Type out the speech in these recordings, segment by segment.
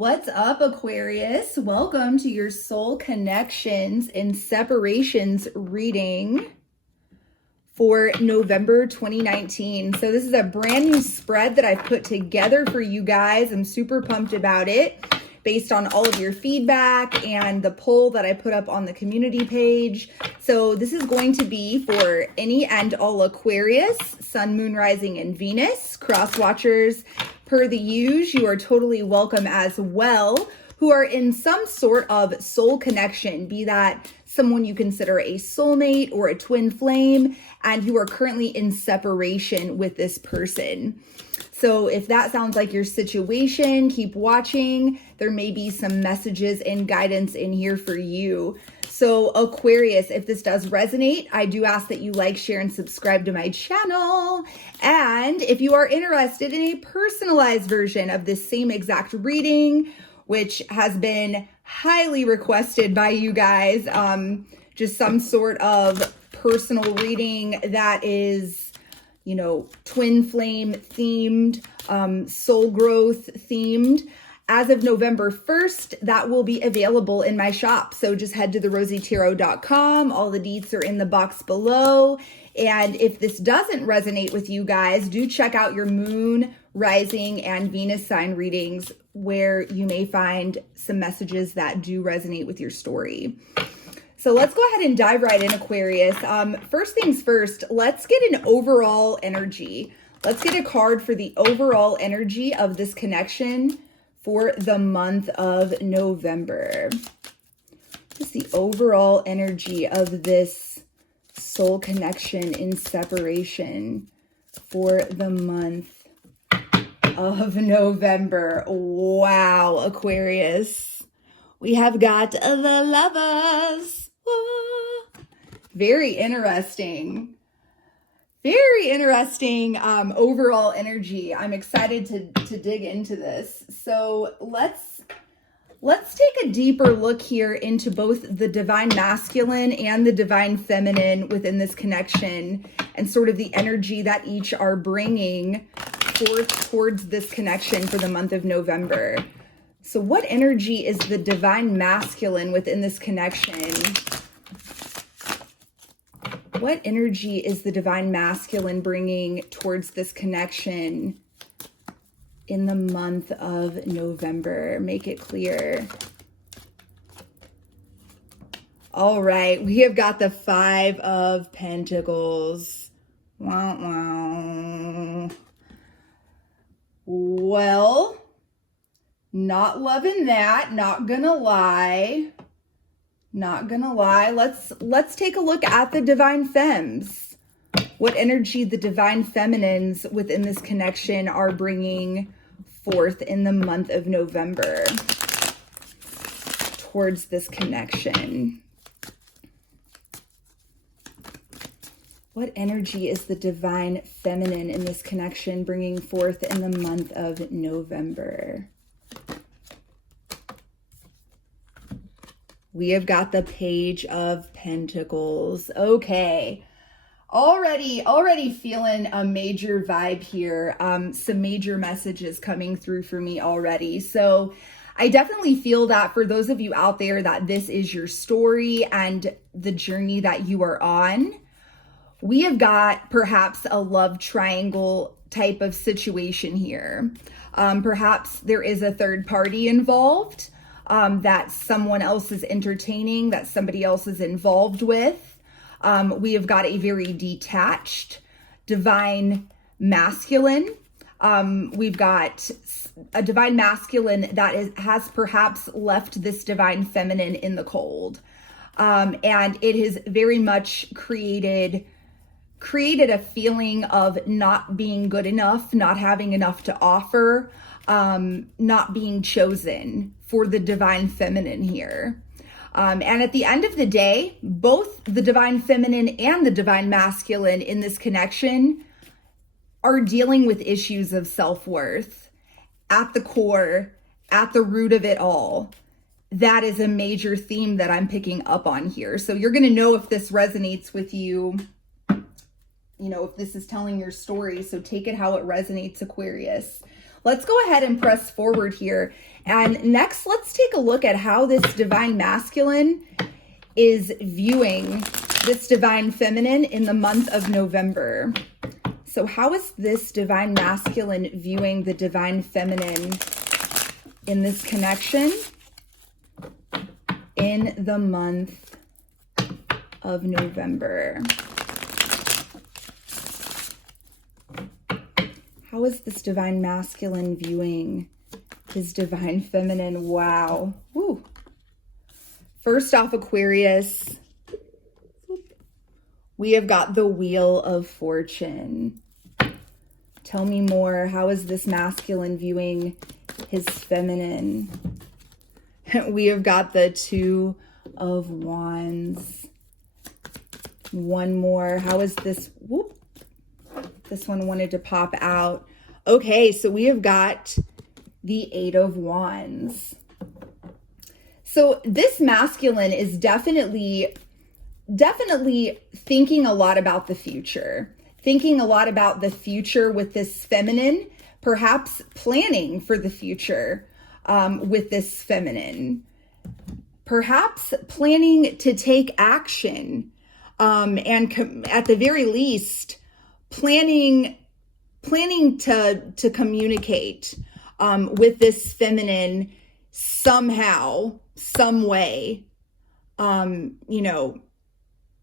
What's up, Aquarius? Welcome to your Soul Connections and Separations reading for November 2019. So this is a brand new spread that I've put together for you guys. I'm super pumped about it based on all of your feedback and the poll that I put up on the community page. So this is going to be for any and all Aquarius, Sun, Moon, Rising, and Venus, cross watchers. Per the usual, you are totally welcome as well, who are in some sort of soul connection, be that someone you consider a soulmate or a twin flame, and you are currently in separation with this person. So if that sounds like your situation, keep watching. There may be some messages and guidance in here for you. So Aquarius, if this does resonate, I do ask that you like, share, and subscribe to my channel. And if you are interested in a personalized version of this same exact reading, which has been highly requested by you guys, just some sort of personal reading that is, you know, twin flame themed, soul growth themed. As of November 1st, that will be available in my shop. So just head to therosytarot.com. All the deets are in the box below. And if this doesn't resonate with you guys, do check out your Moon, Rising, and Venus sign readings, where you may find some messages that do resonate with your story. So let's go ahead and dive right in, Aquarius. First things first, let's get an overall energy. Let's get a card for the overall energy of this connection for the month of November. Just the overall energy of this soul connection in separation for the month of November. Wow, Aquarius. We have got the Lovers. Whoa. Very interesting. Very interesting overall energy. I'm excited to dig into this. So let's take a deeper look here into both the divine masculine and the divine feminine within this connection, and sort of the energy that each are bringing forth towards this connection for the month of November. So what energy is the divine masculine within this connection? What energy is the divine masculine bringing towards this connection in the month of November? Make it clear. All right, we have got the Five of Pentacles. Wow, wow. Well, not loving that, not gonna lie. Not gonna lie. Let's take a look at the divine femmes. What energy the divine feminines within this connection are bringing forth in the month of November towards this connection. What energy is the divine feminine in this connection bringing forth in the month of November? We have got the Page of Pentacles. Okay. Already feeling a major vibe here. Some major messages coming through for me already. So I definitely feel that for those of you out there that this is your story and the journey that you are on, we have got perhaps a love triangle type of situation here. Perhaps there is a third party involved. That someone else is entertaining, that somebody else is involved with. We have got a very detached divine masculine. We've got a divine masculine that has perhaps left this divine feminine in the cold. And it has very much created a feeling of not being good enough, not having enough to offer, not being chosen for the divine feminine here. And at the end of the day, both the divine feminine and the divine masculine in this connection are dealing with issues of self-worth at the core, at the root of it all. That is a major theme that I'm picking up on here. So you're going to know if this resonates with you, you know, if this is telling your story. So take it how it resonates, Aquarius. Let's go ahead and press forward here And next, let's take a look at how this divine masculine is viewing this divine feminine in the month of November. So how is this divine masculine viewing the divine feminine in this connection in the month of November? How is this divine masculine viewing his divine feminine? Wow. Woo. First off, Aquarius, we have got the Wheel of Fortune. Tell me more. How is this masculine viewing his feminine? We have got the Two of Wands. One more. How is this? Whoop. This one wanted to pop out. Okay, so we have got the Eight of Wands. So this masculine is definitely thinking a lot about the future. Thinking a lot about the future with this feminine, perhaps planning for the future with this feminine. Perhaps planning to take action and at the very least, planning to communicate with this feminine somehow, some way, you know,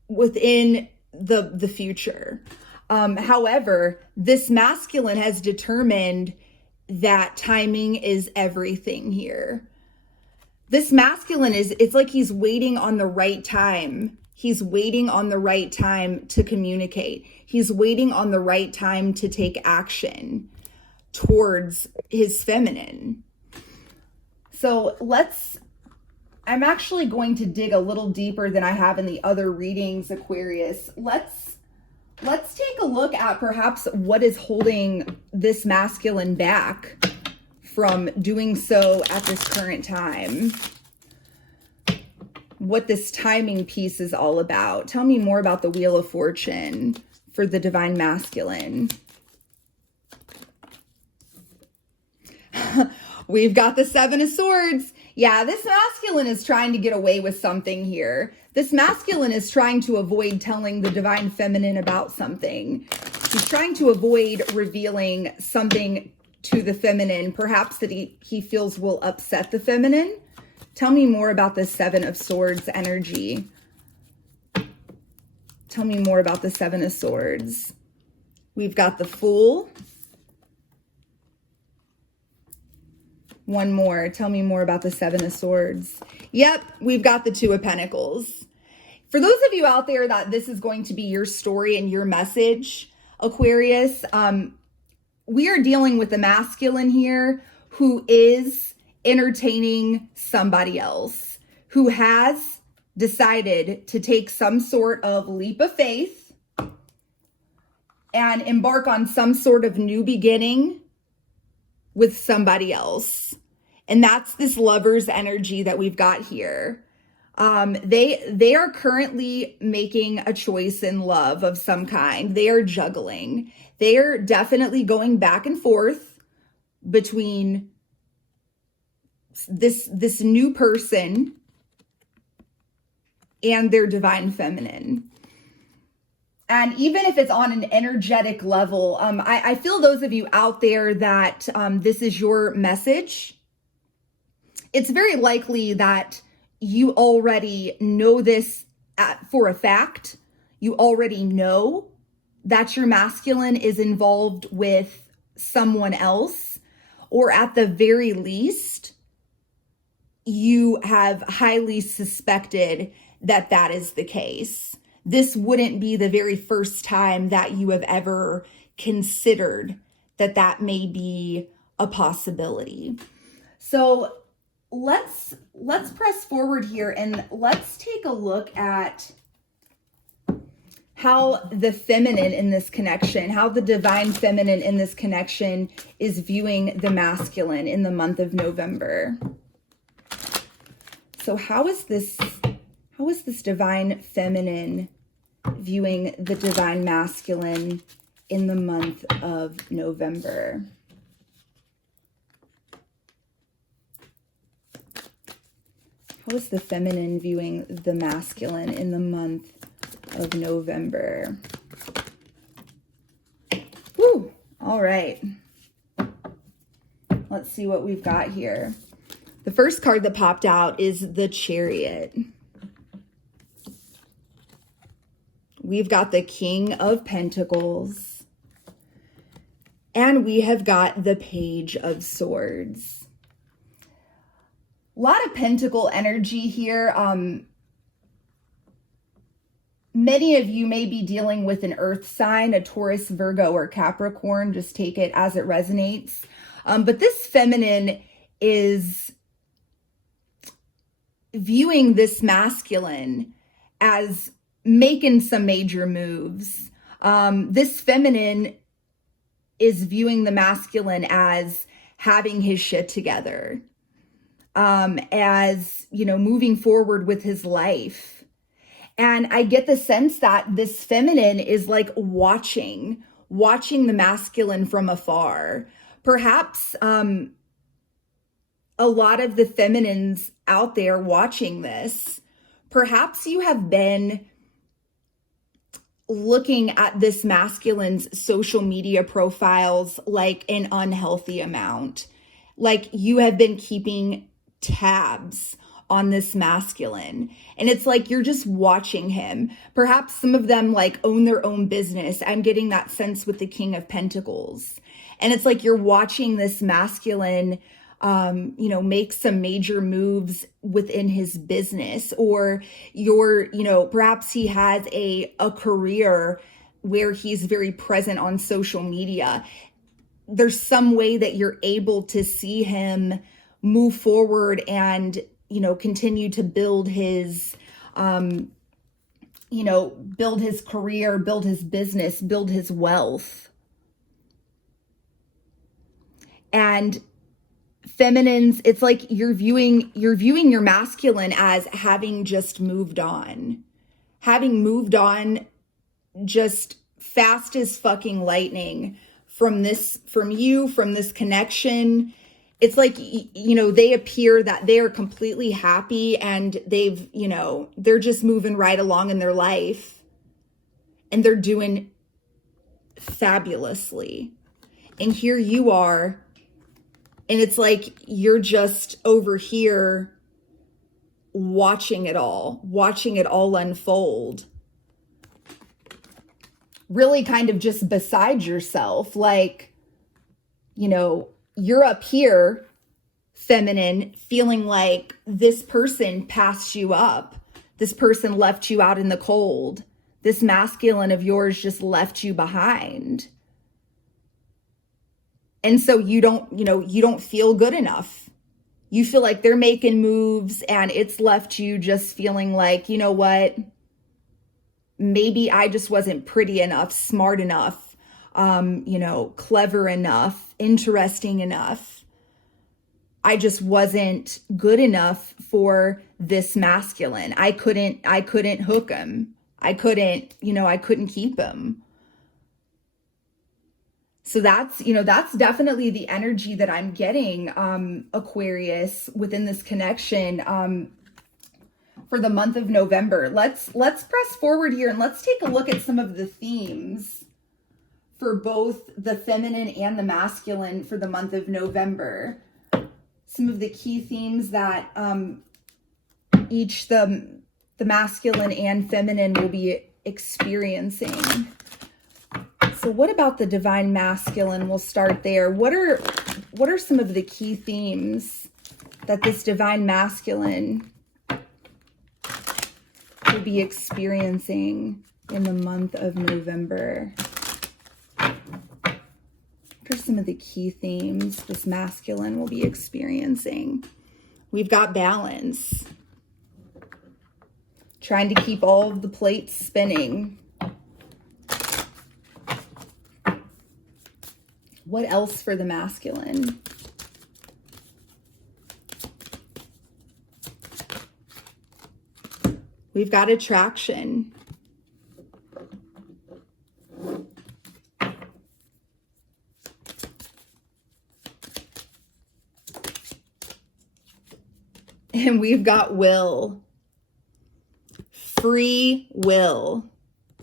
within the future. However, this masculine has determined that timing is everything here. This masculine it's like he's waiting on the right time. He's waiting on the right time to communicate. He's waiting on the right time to take action towards his feminine. So I'm actually going to dig a little deeper than I have in the other readings, Aquarius. Let's take a look at perhaps what is holding this masculine back from doing so at this current time. What this timing piece is all about. Tell me more about the Wheel of Fortune for the divine masculine. We've got the Seven of Swords. Yeah, this masculine is trying to get away with something here. This masculine is trying to avoid telling the divine feminine about something. He's trying to avoid revealing something to the feminine, perhaps that he feels will upset the feminine. Tell me more about the Seven of Swords energy. Tell me more about the Seven of Swords. We've got the Fool. One more. Tell me more about the Seven of Swords. Yep, we've got the Two of Pentacles. For those of you out there that this is going to be your story and your message, Aquarius, we are dealing with the masculine here who is entertaining somebody else, who has decided to take some sort of leap of faith and embark on some sort of new beginning with somebody else. And that's this Lover's energy that we've got here. They are currently making a choice in love of some kind. They are juggling. They are definitely going back and forth between this new person and their divine feminine. And even if it's on an energetic level, I feel those of you out there that this is your message, it's very likely that you already know this for a fact. You already know that your masculine is involved with someone else, or at the very least, you have highly suspected that that is the case. This wouldn't be the very first time that you have ever considered that that may be a possibility. So let's press forward here and let's take a look at how the feminine in this connection, how the divine feminine in this connection is viewing the masculine in the month of November. So how is this divine feminine viewing the divine masculine in the month of November? How is the feminine viewing the masculine in the month of November? Woo! All right. Let's see what we've got here. The first card that popped out is the Chariot. We've got the King of Pentacles. And we have got the Page of Swords. A lot of pentacle energy here. Many of you may be dealing with an earth sign, a Taurus, Virgo, or Capricorn. Just take it as it resonates. But this feminine is viewing this masculine as making some major moves. This feminine is viewing the masculine as having his shit together. As, you know, moving forward with his life. And I get the sense that this feminine is like watching the masculine from afar. Perhaps, a lot of the feminines out there watching this, perhaps you have been looking at this masculine's social media profiles like an unhealthy amount. Like you have been keeping tabs on this masculine. And it's like you're just watching him. Perhaps some of them like own their own business. I'm getting that sense with the King of Pentacles. And it's like you're watching this masculine, you know, make some major moves within his business. Or you're, you know, perhaps he has a career where he's very present on social media. There's some way that you're able to see him move forward and, you know, continue to build his, you know, build his career, build his business, build his wealth. And feminines, it's like you're viewing your masculine as having just moved on. Having moved on just fast as fucking lightning from this connection. It's like, you know, they appear that they are completely happy and they've, you know, they're just moving right along in their life and they're doing fabulously. And here you are, and it's like you're just over here watching it all unfold. Really kind of just beside yourself, like, you know, you're up here, feminine, feeling like this person passed you up. This person left you out in the cold. This masculine of yours just left you behind. And so you don't feel good enough. You feel like they're making moves and it's left you just feeling like, you know what? Maybe I just wasn't pretty enough, smart enough, you know, clever enough, interesting enough. I just wasn't good enough for this masculine. I couldn't hook him. I couldn't keep him. So that's definitely the energy that I'm getting, Aquarius, within this connection, for the month of November. Let's press forward here and let's take a look at some of the themes for both the feminine and the masculine for the month of November. Some of the key themes that each the masculine and feminine will be experiencing. So what about the divine masculine? We'll start there. What are some of the key themes that this divine masculine will be experiencing in the month of November? What are some of the key themes this masculine will be experiencing? We've got balance. Trying to keep all of the plates spinning. What else for the masculine? We've got attraction. And we've got will. Free will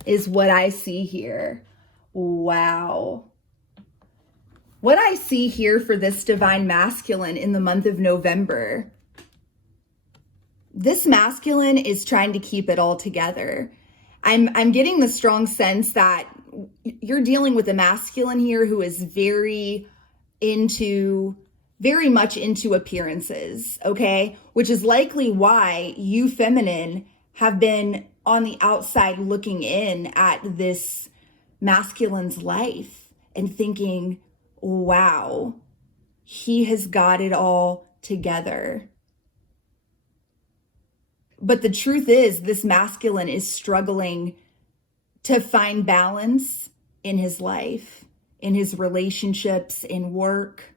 is what I see here. Wow. What I see here for this divine masculine in the month of November, this masculine is trying to keep it all together. I'm getting the strong sense that you're dealing with a masculine here who is very much into appearances, okay? Which is likely why you feminine have been on the outside looking in at this masculine's life and thinking, wow, he has got it all together. But the truth is, this masculine is struggling to find balance in his life, in his relationships, in work.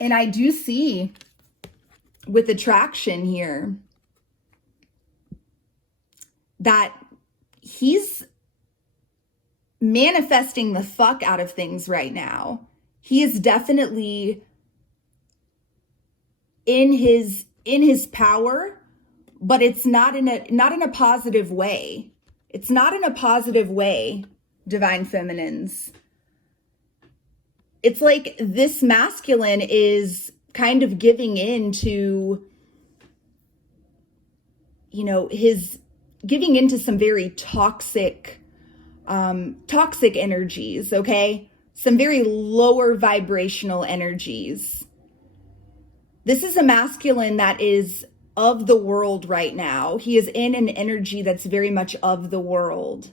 And I do see with attraction here that he's manifesting the fuck out of things right now. He is definitely in his power, but it's not in a positive way. It's not in a positive way, divine feminines. It's like this masculine is kind of giving in to, giving into some very toxic energies, okay? Some very lower vibrational energies. This is a masculine that is of the world right now. He is in an energy that's very much of the world.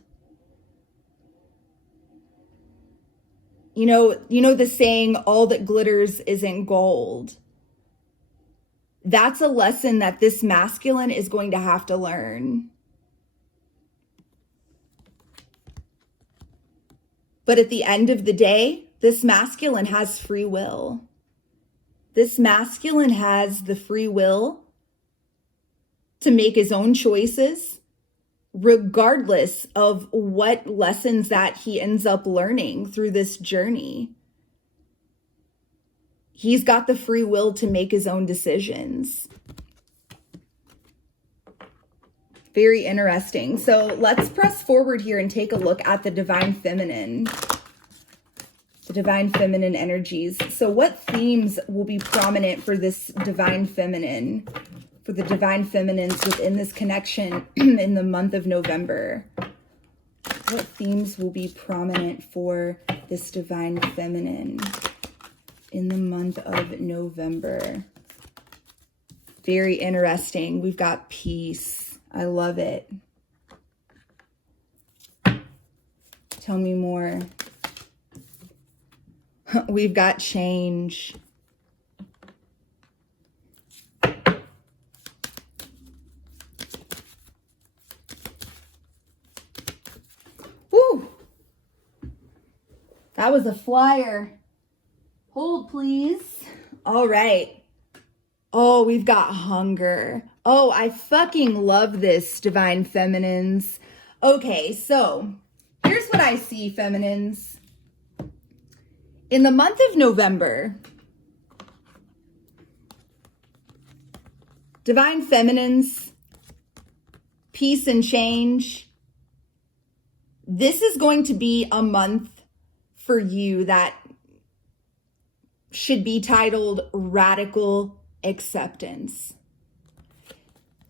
You know the saying, all that glitters isn't gold. That's a lesson that this masculine is going to have to learn. But at the end of the day, this masculine has free will. This masculine has the free will to make his own choices, regardless of what lessons that he ends up learning through this journey. He's got the free will to make his own decisions. Very interesting. So let's press forward here and take a look at the divine feminine. The divine feminine energies. So what themes will be prominent for this divine feminine, for the divine feminines within this connection in the month of November? What themes will be prominent for this divine feminine in the month of November? Very interesting. We've got peace. I love it. Tell me more. We've got change. Woo! That was a flyer. Hold, please. All right. Oh, we've got hunger. Oh, I fucking love this, divine feminines. Okay, so here's what I see, feminines. In the month of November, divine feminines, peace and change. This is going to be a month for you that should be titled Radical Acceptance.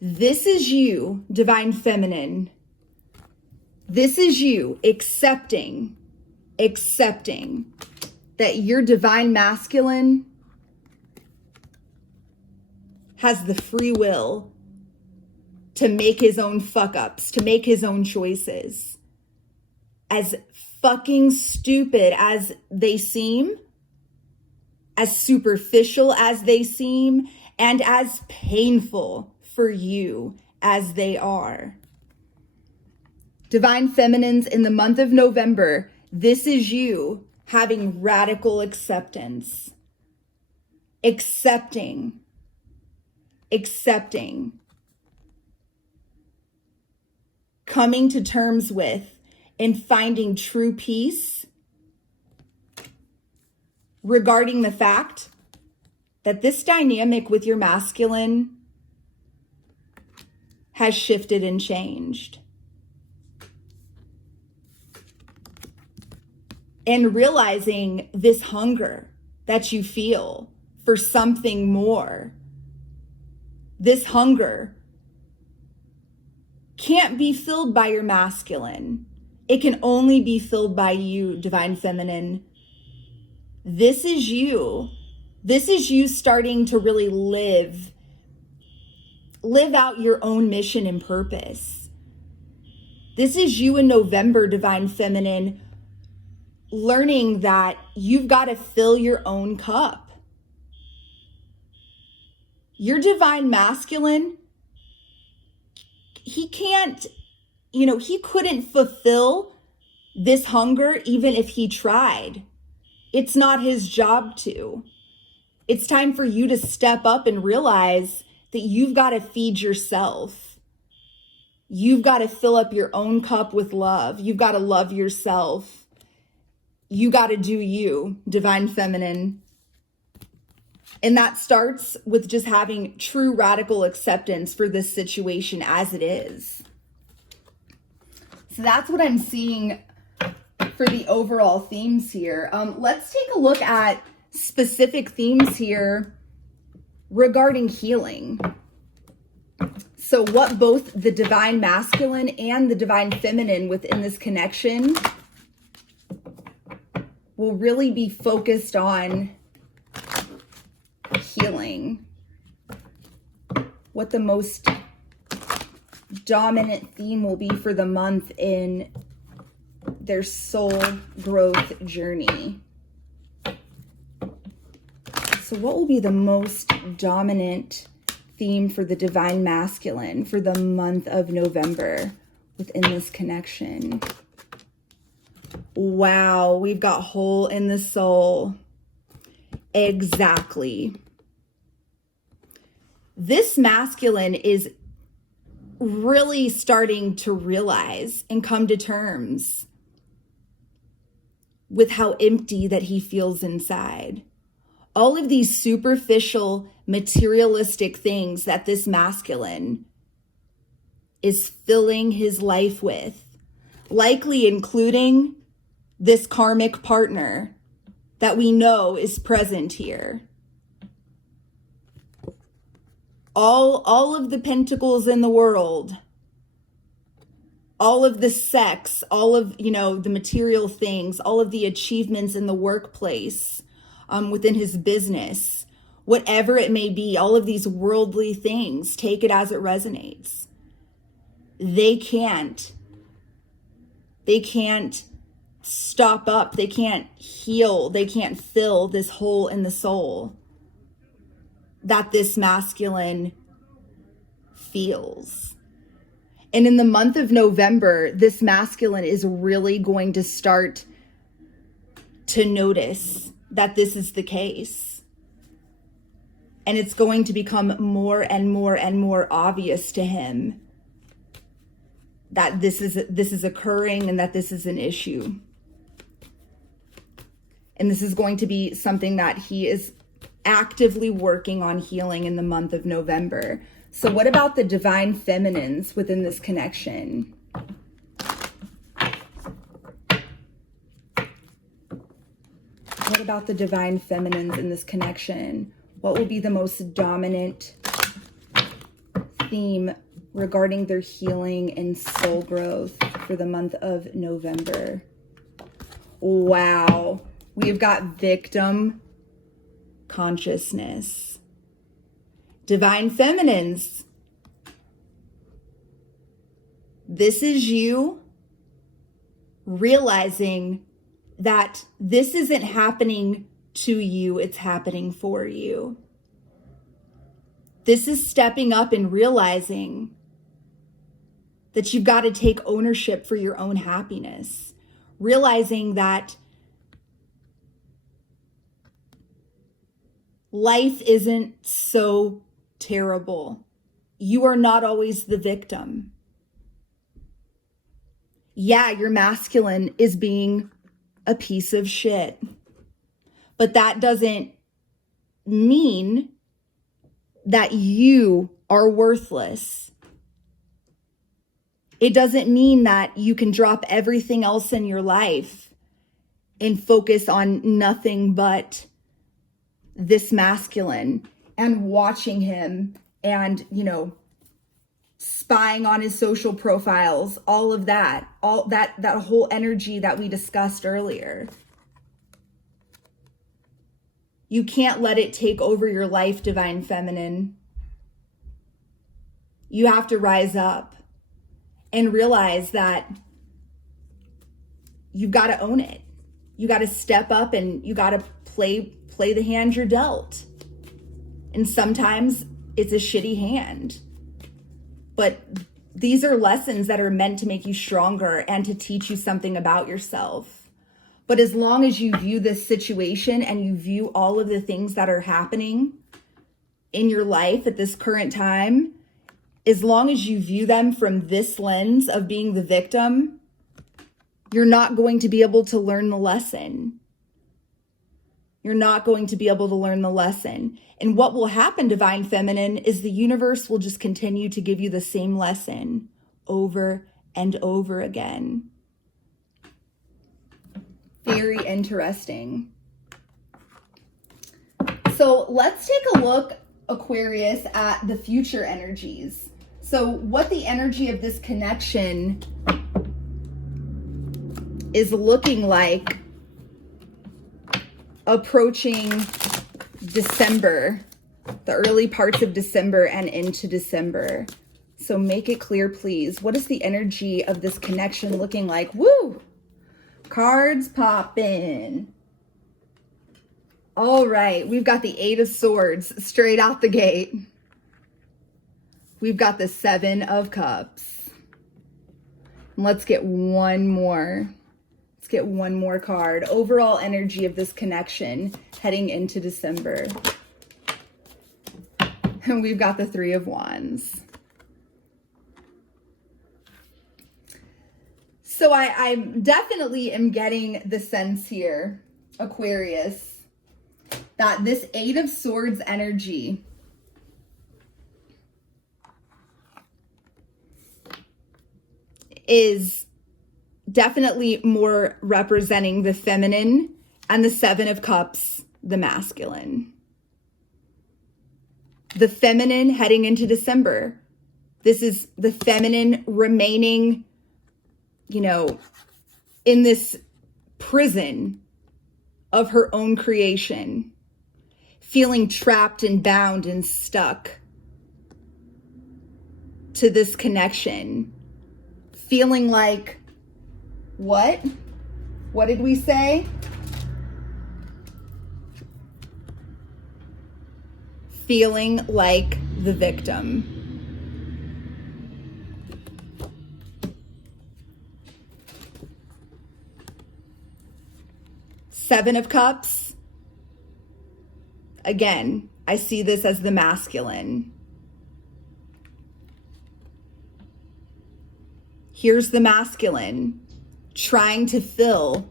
This is you, divine feminine. This is you accepting that your divine masculine has the free will to make his own fuck ups, to make his own choices. As fucking stupid as they seem, as superficial as they seem, and as painful for you as they are. Divine feminines, in the month of November, this is you having radical acceptance. Accepting. Coming to terms with and finding true peace regarding the fact that this dynamic with your masculine has shifted and changed. And realizing this hunger that you feel for something more, this hunger can't be filled by your masculine. It can only be filled by you, divine feminine. This is you. This is you starting to really live out your own mission and purpose. This is you in November, divine feminine, learning that you've got to fill your own cup. Your divine masculine, he can't, he couldn't fulfill this hunger even if he tried. It's not his job to. It's time for you to step up and realize that you've got to feed yourself. You've got to fill up your own cup with love. You've got to love yourself. You got to do you, divine feminine. And that starts with just having true radical acceptance for this situation as it is. So that's what I'm seeing for the overall themes here. Let's take a look at specific themes here regarding healing. So what both the divine masculine and the divine feminine within this connection will really be focused on healing. What the most dominant theme will be for the month in their soul growth journey. So what will be the most dominant theme for the divine masculine for the month of November within this connection? Wow, we've got hole in the soul. Exactly. This masculine is really starting to realize and come to terms with how empty that he feels inside. All of these superficial, materialistic things that this masculine is filling his life with, likely including this karmic partner that we know is present here. All of the pentacles in the world, all of the sex, all of, the material things, all of the achievements in the workplace, within his business, whatever it may be, all of these worldly things, take it as it resonates. They can't stop up. They can't heal. They can't fill this hole in the soul that this masculine feels. And in the month of November, this masculine is really going to start to notice that this is the case. And it's going to become more and more and more obvious to him that this is occurring and that this is an issue. And this is going to be something that he is actively working on healing in the month of November. So what about the divine feminines within this connection? What about the divine feminines in this connection? What will be the most dominant theme regarding their healing and soul growth for the month of November? Wow. We've got victim consciousness. Divine feminines. This is you realizing that this isn't happening to you, it's happening for you. This is stepping up and realizing that you've got to take ownership for your own happiness. Realizing that life isn't so terrible. You are not always the victim. Yeah, your masculine is being a piece of shit. But that doesn't mean that you are worthless. It doesn't mean that you can drop everything else in your life and focus on nothing but this masculine and watching him and, spying on his social profiles, all of that, that whole energy that we discussed earlier. You can't let it take over your life, divine feminine. You have to rise up and realize that you've got to own it. You got to step up and you got to play the hand you're dealt. And sometimes it's a shitty hand. But these are lessons that are meant to make you stronger and to teach you something about yourself. But as long as you view this situation and you view all of the things that are happening in your life at this current time, as long as you view them from this lens of being the victim, you're not going to be able to learn the lesson. You're not going to be able to learn the lesson. And what will happen, divine feminine, is the universe will just continue to give you the same lesson over and over again. Very interesting. So let's take a look, Aquarius, at the future energies. So what the energy of this connection is looking like approaching December, the early parts of December and into December. So make it clear, please. What is the energy of this connection looking like? Woo! Cards popping. All right, we've got the Eight of Swords straight out the gate. We've got the Seven of Cups. Let's get one more. Let's get one more card. Overall energy of this connection heading into December. And we've got the Three of Wands. So I definitely am getting the sense here, Aquarius, that this Eight of Swords energy is definitely more representing the feminine, and the Seven of Cups, the masculine. The feminine heading into December. This is the feminine remaining, in this prison of her own creation, feeling trapped and bound and stuck to this connection, feeling like, what did we say? Feeling like the victim. Seven of Cups. Again, I see this as the masculine. Here's the masculine trying to fill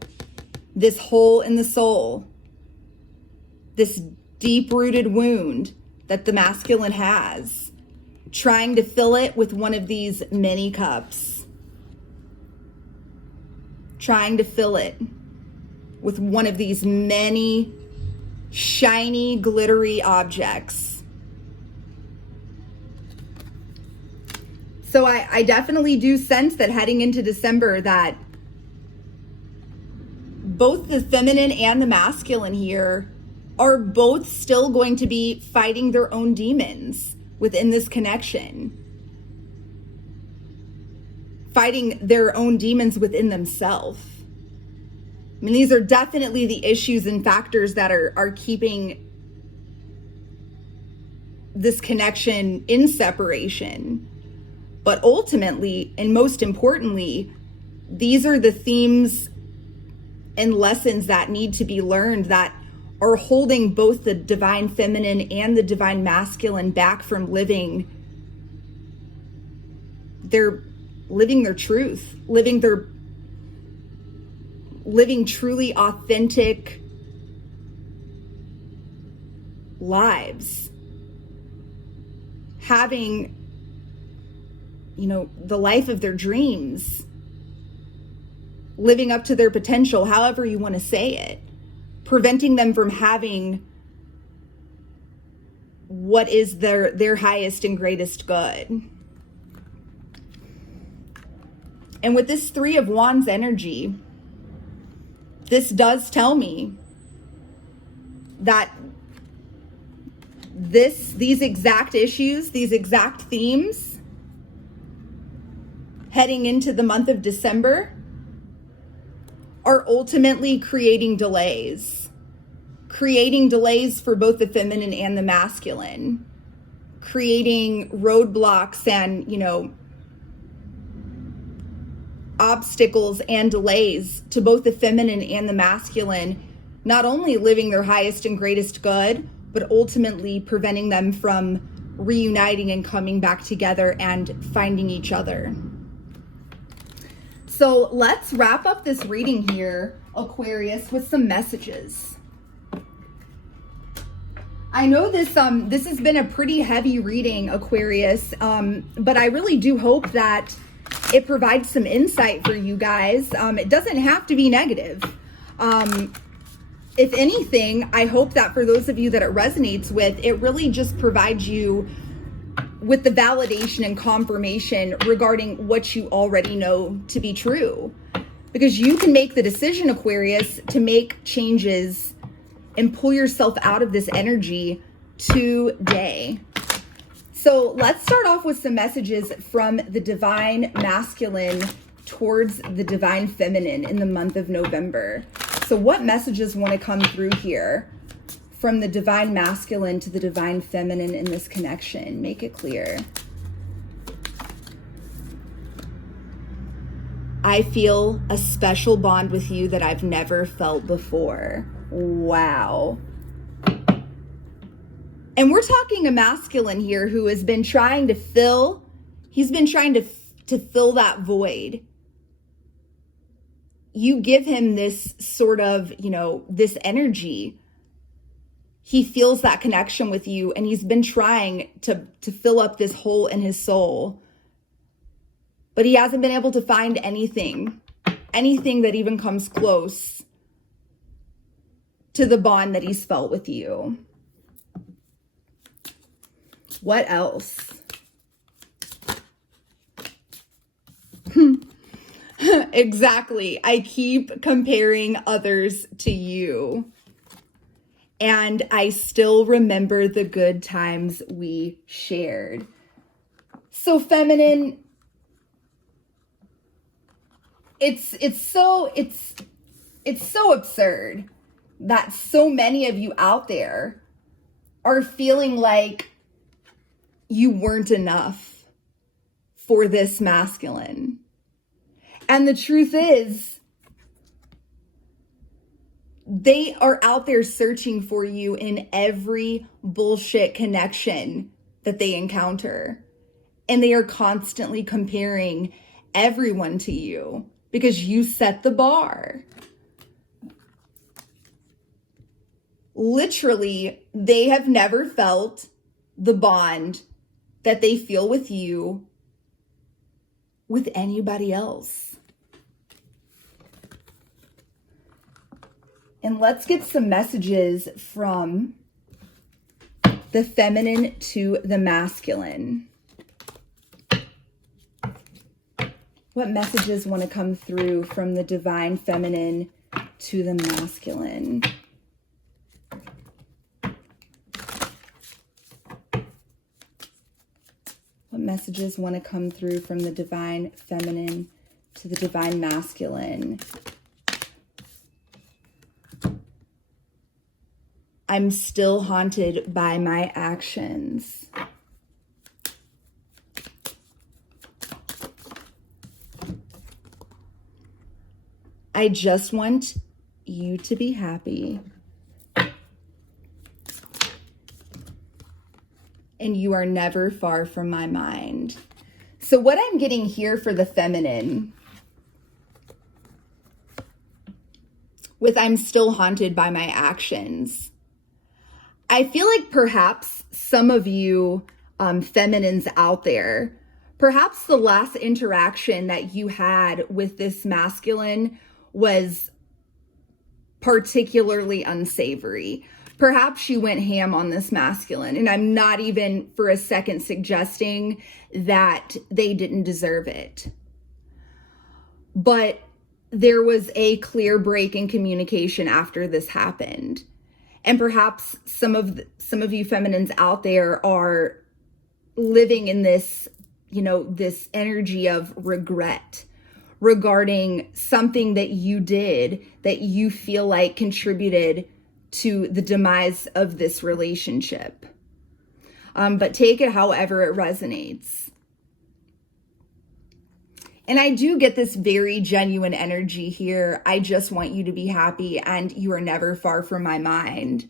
this hole in the soul, this deep-rooted wound that the masculine has, trying to fill it with one of these many cups, trying to fill it with one of these many shiny, glittery objects. So I definitely do sense that heading into December that both the feminine and the masculine here are both still going to be fighting their own demons within this connection. Fighting their own demons within themselves. I mean, these are definitely the issues and factors that are keeping this connection in separation. But ultimately, and most importantly, these are the themes and lessons that need to be learned that are holding both the divine feminine and the divine masculine back from living their truth, living truly authentic, lives, having, the life of their dreams, living up to their potential, however you want to say it, preventing them from having what is their highest and greatest good. And with this Three of Wands energy, this does tell me that these exact issues, these exact themes, heading into the month of December, are ultimately creating delays for both the feminine and the masculine, creating roadblocks and, obstacles and delays to both the feminine and the masculine, not only living their highest and greatest good, but ultimately preventing them from reuniting and coming back together and finding each other. So let's wrap up this reading here, Aquarius, with some messages. I know this has been a pretty heavy reading, Aquarius, but I really do hope that it provides some insight for you guys. It doesn't have to be negative. If anything, I hope that for those of you that it resonates with, it really just provides you with the validation and confirmation regarding what you already know to be true. Because you can make the decision, Aquarius, to make changes and pull yourself out of this energy today. So let's start off with some messages from the divine masculine towards the divine feminine in the month of November. So what messages want to come through here from the divine masculine to the divine feminine in this connection? Make it clear. I feel a special bond with you that I've never felt before. Wow. And we're talking a masculine here who has been trying to fill, to fill that void. You give him this sort of, this energy. He feels that connection with you, and he's been trying to fill up this hole in his soul. But he hasn't been able to find anything that even comes close to the bond that he's felt with you. What else? Exactly. I keep comparing others to you. And I still remember the good times we shared. So feminine, it's so absurd that so many of you out there are feeling like you weren't enough for this masculine. And the truth is, they are out there searching for you in every bullshit connection that they encounter. And they are constantly comparing everyone to you because you set the bar. Literally, they have never felt the bond that they feel with you with anybody else. And let's get some messages from the feminine to the masculine. What messages want to come through from the divine feminine to the masculine? What messages want to come through from the divine feminine to the divine masculine? I'm still haunted by my actions. I just want you to be happy. And you are never far from my mind. So what I'm getting here for the feminine, with I'm still haunted by my actions, I feel like perhaps some of you feminines out there, perhaps the last interaction that you had with this masculine was particularly unsavory. Perhaps you went ham on this masculine, and I'm not even for a second suggesting that they didn't deserve it. But there was a clear break in communication after this happened. And perhaps some of you feminines out there are living in this, this energy of regret regarding something that you did that you feel like contributed to the demise of this relationship. But take it however it resonates. And I do get this very genuine energy here. I just want you to be happy, and you are never far from my mind.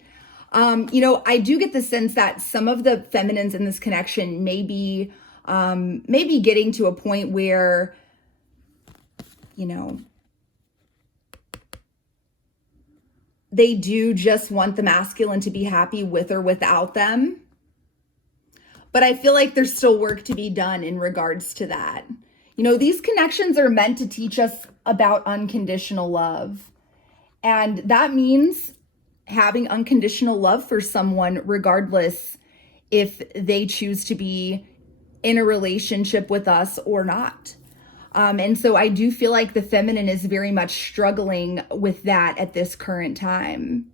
I do get the sense that some of the feminines in this connection may be getting to a point where, they do just want the masculine to be happy with or without them. But I feel like there's still work to be done in regards to that. These connections are meant to teach us about unconditional love. And that means having unconditional love for someone, regardless if they choose to be in a relationship with us or not. And so I do feel like the feminine is very much struggling with that at this current time.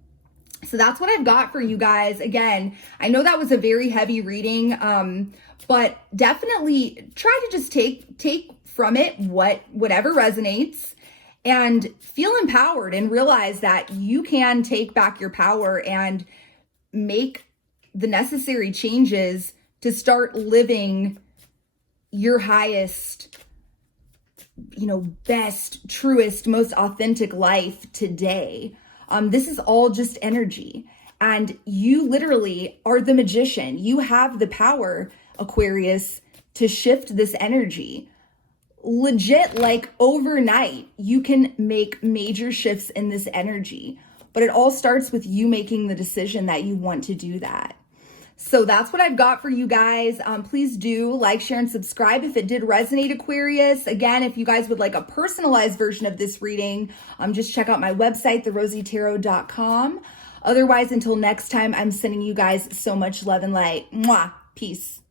So that's what I've got for you guys. Again, I know that was a very heavy reading, but definitely try to just take from it whatever resonates and feel empowered and realize that you can take back your power and make the necessary changes to start living your highest, best, truest, most authentic life today. This is all just energy, and you literally are the magician. You have the power, Aquarius, to shift this energy. Legit, like overnight, you can make major shifts in this energy, but it all starts with you making the decision that you want to do that. So that's what I've got for you guys. Please do like, share, and subscribe if it did resonate, Aquarius. Again, if you guys would like a personalized version of this reading, just check out my website, therosytarot.com. Otherwise, until next time, I'm sending you guys so much love and light. Mwah. Peace.